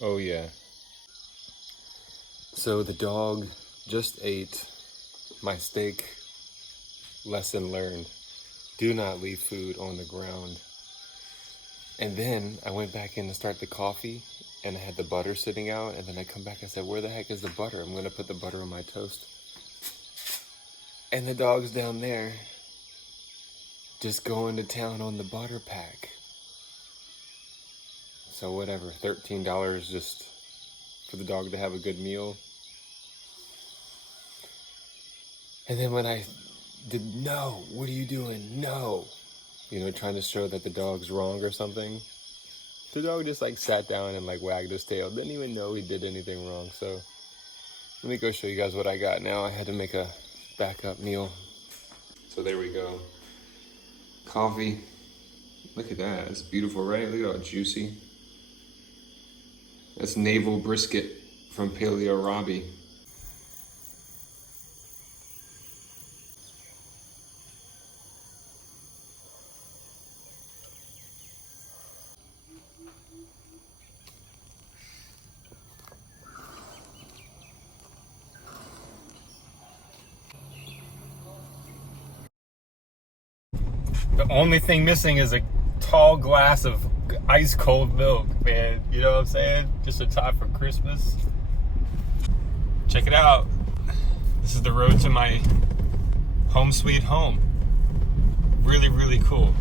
Oh yeah. So the dog just ate my steak. Lesson learned. Do not leave food on the ground. And then I went back in to start the coffee and I had the butter sitting out, and then I come back and said, where the heck is the butter? I'm gonna put the butter on my toast. And the dog's down there just going to town on the butter pack. So whatever, $13 just for the dog to have a good meal. And then when I did, no, what are you doing? No. You know, trying to show that the dog's wrong or something. The dog just like sat down and like wagged his tail. Didn't even know he did anything wrong. So let me go show you guys what I got now. I had to make a backup meal. So there we go. Coffee. Look at that. It's beautiful, right? Look at how juicy. That's navel brisket from Paleo Robbie. The only thing missing is a tall glass of ice cold milk, man. You know what I'm saying? Just in time for Christmas. Check it out. This is the road to my home sweet home. Really, really cool.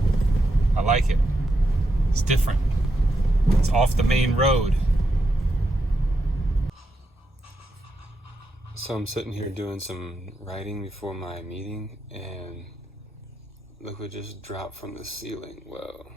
I like it. It's different. It's off the main road. So I'm sitting here doing some writing before my meeting, and look what just dropped from the ceiling. Whoa.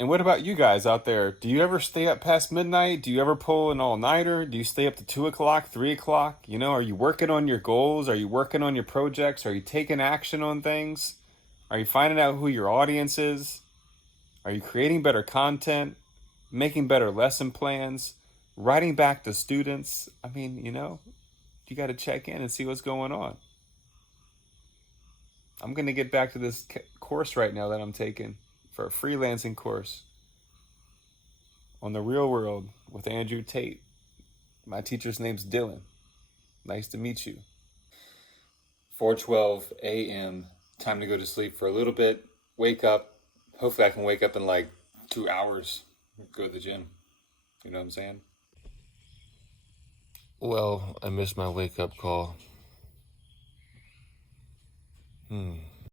And what about you guys out there? Do you ever stay up past midnight? Do you ever pull an all-nighter? Do you stay up to 2 o'clock, 3 o'clock? You know, are you working on your goals? Are you working on your projects? Are you taking action on things? Are you finding out who your audience is? Are you creating better content? Making better lesson plans? Writing back to students? I mean, you know, you got to check in and see what's going on. I'm going to get back to this course right now that I'm taking for a freelancing course on the real world with Andrew Tate. My teacher's name's Dylan. Nice to meet you. 4:12 a.m. Time to go to sleep for a little bit. Wake up. Hopefully I can wake up in like 2 hours. Go to the gym. You know what I'm saying? Well, I missed my wake up call.